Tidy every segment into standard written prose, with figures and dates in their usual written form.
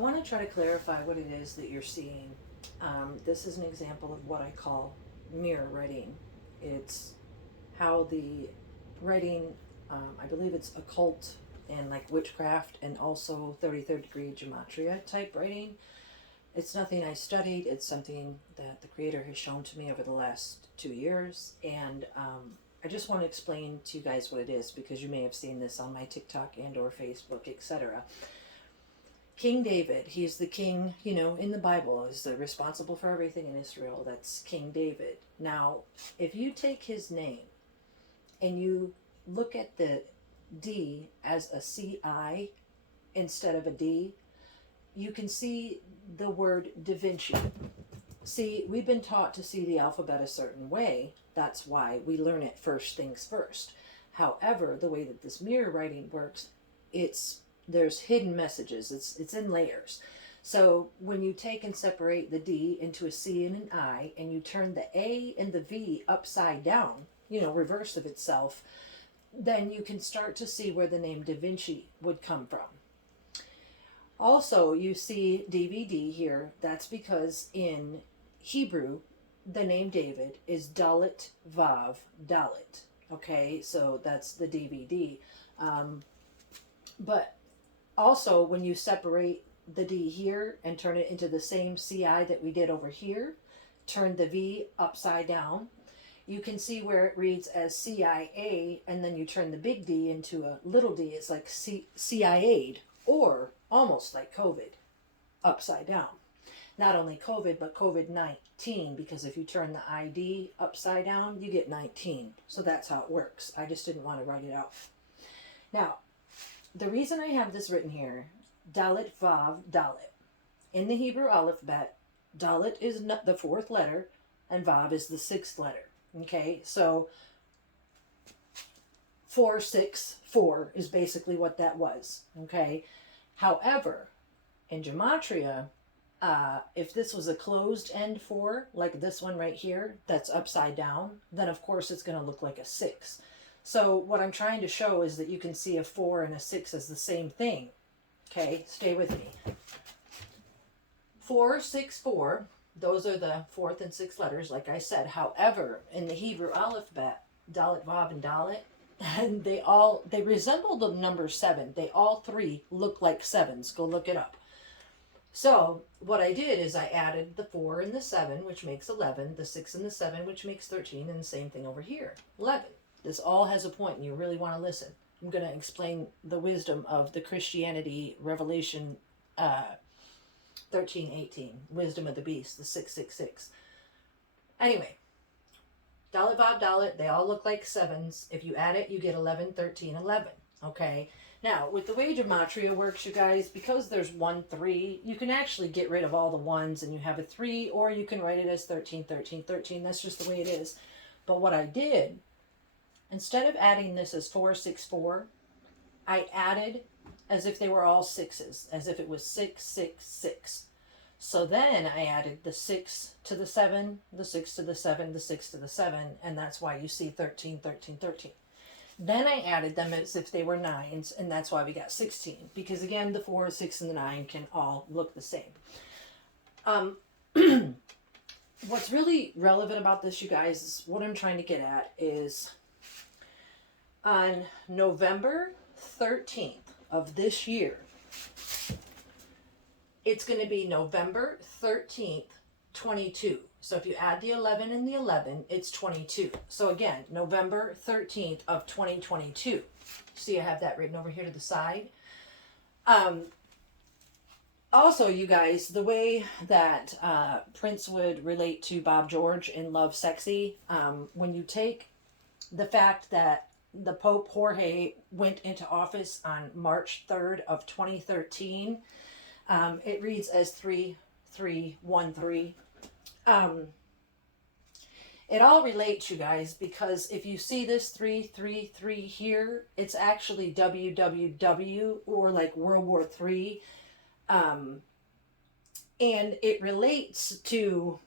want to try to clarify what it is that you're seeing. This is an example of what I call mirror writing. It's how the writing, I believe it's occult and like witchcraft and also 33rd degree gematria type writing. It's nothing I studied, it's something that the Creator has shown to me over the last 2 years. And I just want to explain to you guys what it is because you may have seen this on my TikTok and or Facebook, etc. King David, he's the king, in the Bible, is the responsible for everything in Israel. That's King David. Now, if you take his name and you look at the D as a CI instead of a D, you can see the word Da Vinci. See, we've been taught to see the alphabet a certain way. That's why we learn it first things first. However, the way that this mirror writing works, there's hidden messages. It's in layers. So when you take and separate the D into a C and an I, and you turn the A and the V upside down, reverse of itself, then you can start to see where the name Da Vinci would come from. Also, you see DVD here. That's because in Hebrew, the name David is Dalet Vav Dalet. Okay, so that's the DVD. But also, when you separate the D here and turn it into the same CI that we did over here, turn the V upside down, you can see where it reads as CIA, and then you turn the big D into a little d, it's like CIA'd, or almost like COVID, upside down. Not only COVID, but COVID-19, because if you turn the ID upside down, you get 19. So that's how it works. I just didn't want to write it out. Now, the reason I have this written here, Dalet Vav Dalet. In the Hebrew alphabet, Dalet is the fourth letter, and Vav is the sixth letter. Okay, so 464 is basically what that was. Okay, however, in Gematria, if this was a closed end 4, like this one right here, that's upside down, then of course it's going to look like a 6. So what I'm trying to show is that you can see a 4 and a 6 as the same thing. Okay, stay with me. 464, those are the fourth and sixth letters, like I said. However, in the Hebrew alphabet, Dalet, Vav, and Dalet, and they resemble the number 7. They all three look like 7s. Go look it up. So what I did is I added the 4 and the 7, which makes 11, the 6 and the 7, which makes 13, and the same thing over here, 11. This all has a point, and you really want to listen. I'm going to explain the wisdom of the Christianity Revelation 13:18, wisdom of the beast, the 666. Anyway, Dalet, Vav, Dalet, they all look like 7s. If you add it, you get 11, 13, 11. Okay? Now, with the way Gematria works, you guys, because there's 1, 3, you can actually get rid of all the 1s and you have a 3, or you can write it as 13, 13, 13. That's just the way it is. But what I did, instead of adding this as 464, I added as if they were all 6s, as if it was 6, 6, 6. So then I added the 6 to the 7, the 6 to the 7, the 6 to the 7, and that's why you see 13, 13, 13. Then I added them as if they were 9s, and that's why we got 16. Because again, the 4, 6, and the 9 can all look the same. What's really relevant about this, you guys, is what I'm trying to get at is on November 13th of this year, it's going to be November 13th, 22. So if you add the 11 and the 11, it's 22. So again, November 13th of 2022. See, I have that written over here to the side. Also, you guys, the way that Prince would relate to Bob George in Love Sexy, when you take the fact that the Pope Jorge went into office on March 3rd of 2013, it reads as 3313. It all relates, you guys, because if you see this 333 here, it's actually WWW, or like World War III. And it relates to,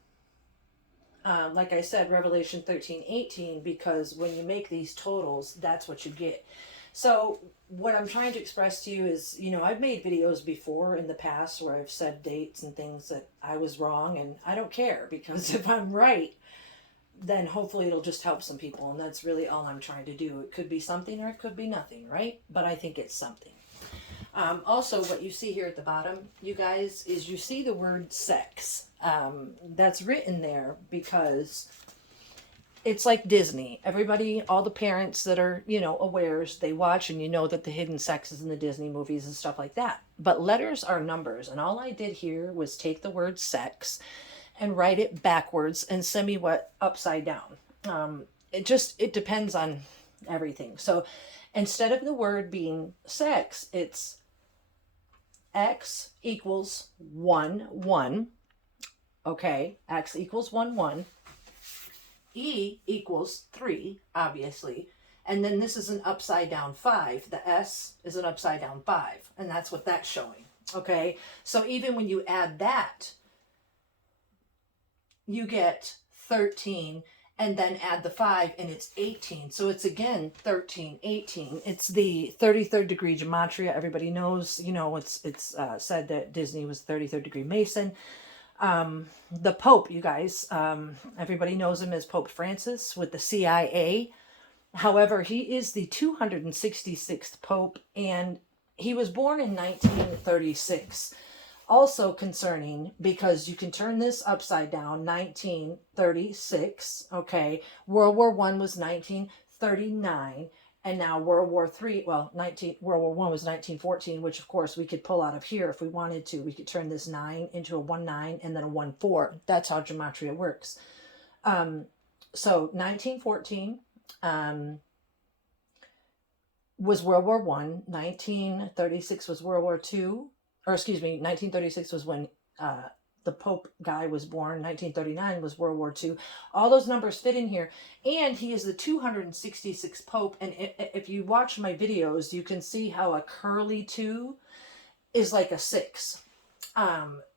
like I said, Revelation 13:18, because when you make these totals, that's what you get. So what I'm trying to express to you is, I've made videos before in the past where I've said dates and things that I was wrong, and I don't care because if I'm right, then hopefully it'll just help some people, and that's really all I'm trying to do. It could be something or it could be nothing, right? But I think it's something. Also, what you see here at the bottom, you guys, is you see the word sex. That's written there because it's like Disney. Everybody, all the parents that are, awares, they watch and you know that the hidden sex is in the Disney movies and stuff like that. But letters are numbers. And all I did here was take the word sex and write it backwards and what upside down. It depends on everything. So instead of the word being sex, it's x equals 1, 1. Okay, x equals 1, 1. E equals 3, obviously. And then this is an upside down 5. The S is an upside down 5. And that's what that's showing. Okay, so even when you add that, you get 13, and then add the 5 and it's 18. So it's again 13, 18. It's the 33rd degree Gematria. Everybody knows, it's said that Disney was 33rd degree Mason. The Pope, you guys, everybody knows him as Pope Francis with the CIA. However, he is the 266th Pope, and he was born in 1936. Also concerning, because you can turn this upside down, 1936, okay? World War I was 1939, and now World War III, World War I was 1914, which of course we could pull out of here if we wanted to. We could turn this 9 into a 1-9 and then a 1-4. That's how Gematria works. So 1914 was World War I, 1936 was World War II, or excuse me, 1936 was when the Pope guy was born. 1939 was World War II. All those numbers fit in here. And he is the 266th Pope. And if you watch my videos, you can see how a curly 2 is like a 6.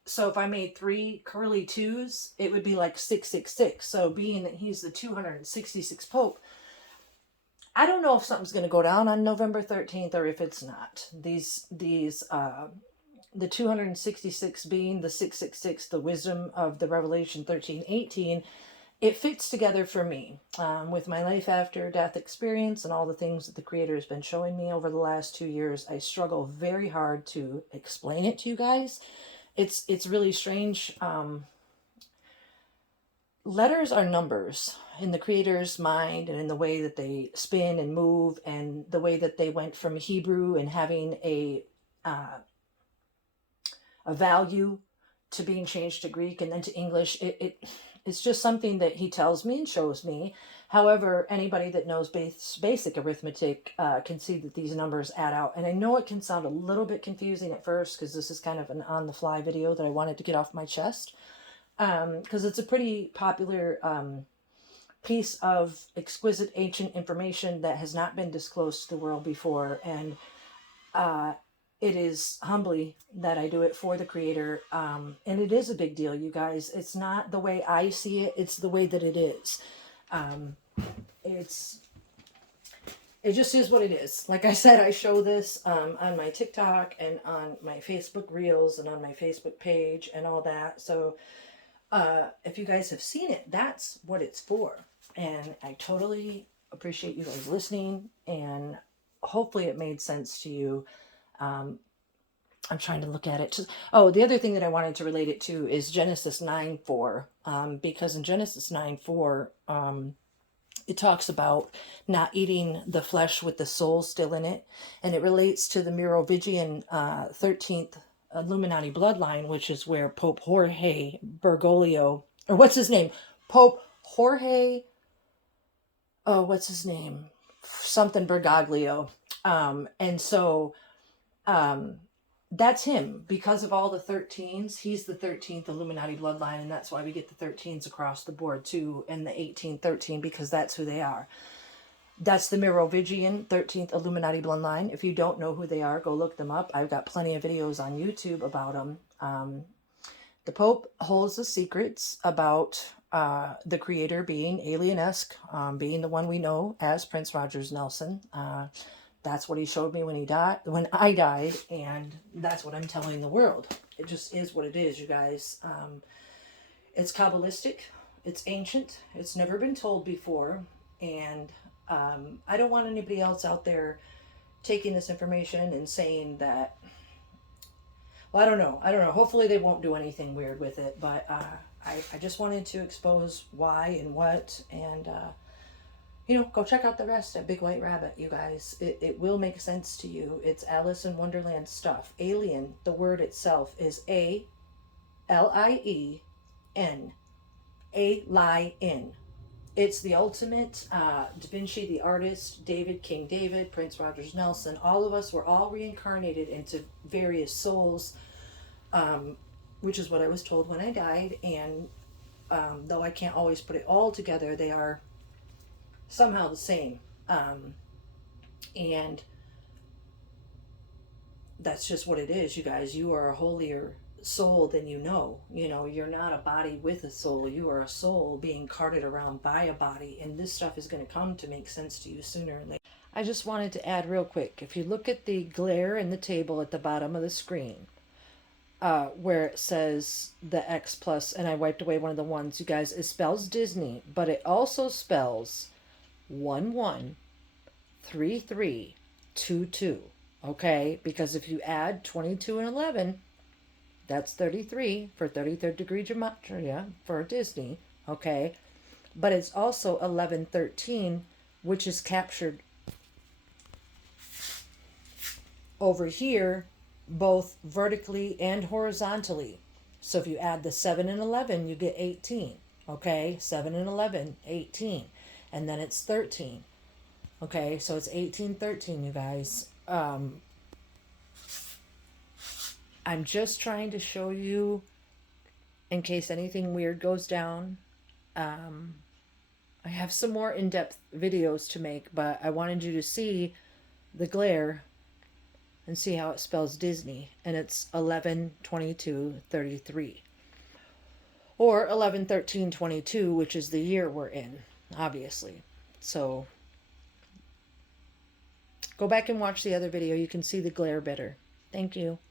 So if I made 3 curly 2s, it would be like 666. So being that he's the 266th Pope, I don't know if something's going to go down on November 13th or if it's not. The 266 being the 666, the wisdom of the Revelation 13:18, it fits together for me with my life after death experience and all the things that the Creator has been showing me over the last 2 years. I struggle very hard to explain it to you guys. It's really strange. Letters are numbers in the Creator's mind and in the way that they spin and move and the way that they went from Hebrew and having a value to being changed to Greek and then to English. It's just something that he tells me and shows me. However, anybody that knows basic arithmetic can see that these numbers add out. And I know it can sound a little bit confusing at first because this is kind of an on-the-fly video that I wanted to get off my chest. Because it's a pretty popular piece of exquisite ancient information that has not been disclosed to the world before. And it is humbly that I do it for the Creator. And it is a big deal, you guys. It's not the way I see it. It's the way that it is. It just is what it is. Like I said, I show this on my TikTok and on my Facebook Reels and on my Facebook page and all that. So if you guys have seen it, that's what it's for. And I totally appreciate you guys listening. And hopefully it made sense to you. I'm trying to look at it. The other thing that I wanted to relate it to is Genesis 9:4, because in Genesis 9:4, it talks about not eating the flesh with the soul still in it, and it relates to the Merovingian 13th Illuminati bloodline, which is where Pope Jorge Bergoglio, or what's his name? Pope Jorge, what's his name? Something Bergoglio. And so that's him. Because of all the 13s, he's the 13th Illuminati bloodline, and that's why we get the 13s across the board too, and the 1813, because that's who they are. That's the Merovingian 13th Illuminati bloodline. If you don't know who they are, go look them up. I've got plenty of videos on YouTube about them. The Pope holds the secrets about the Creator being alien-esque, being the one we know as Prince Rogers Nelson. that's what he showed me when I died, and that's what I'm telling the world. It just is what it is, you guys. It's Kabbalistic, it's ancient, it's never been told before, and I don't want anybody else out there taking this information and saying that, well, I don't know. Hopefully they won't do anything weird with it, but I just wanted to expose why and what, and go check out the rest at Big White Rabbit, you guys. It will make sense to you. It's Alice in Wonderland stuff. Alien, the word itself is Alien. Alien. It's the ultimate. Da Vinci, the artist, David, King David, Prince Rogers Nelson, all of us were all reincarnated into various souls, which is what I was told when I died. And though I can't always put it all together, they are somehow the same. And that's just what it is, you guys. You are a holier soul than you know. You're not a body with a soul. You are a soul being carted around by a body. And this stuff is going to come to make sense to you sooner or later. I just wanted to add real quick. If you look at the glare in the table at the bottom of the screen, where it says the X plus, and I wiped away one of the ones, you guys, it spells Disney, but it also spells 113322. Okay, because if you add 22 and 11, that's 33 for 33rd degree gematria for Disney. Okay, but it's also 1113, which is captured over here both vertically and horizontally. So if you add the 7 and 11, you get 18. Okay, 7 and 11, 18. And then it's 13. Okay, so it's 1813, you guys. I'm just trying to show you in case anything weird goes down. I have some more in-depth videos to make, but I wanted you to see the glare and see how it spells Disney. And it's 11/22/33. Or 11/13/22, which is the year we're in, obviously. So go back and watch the other video. You can see the glare better. Thank you.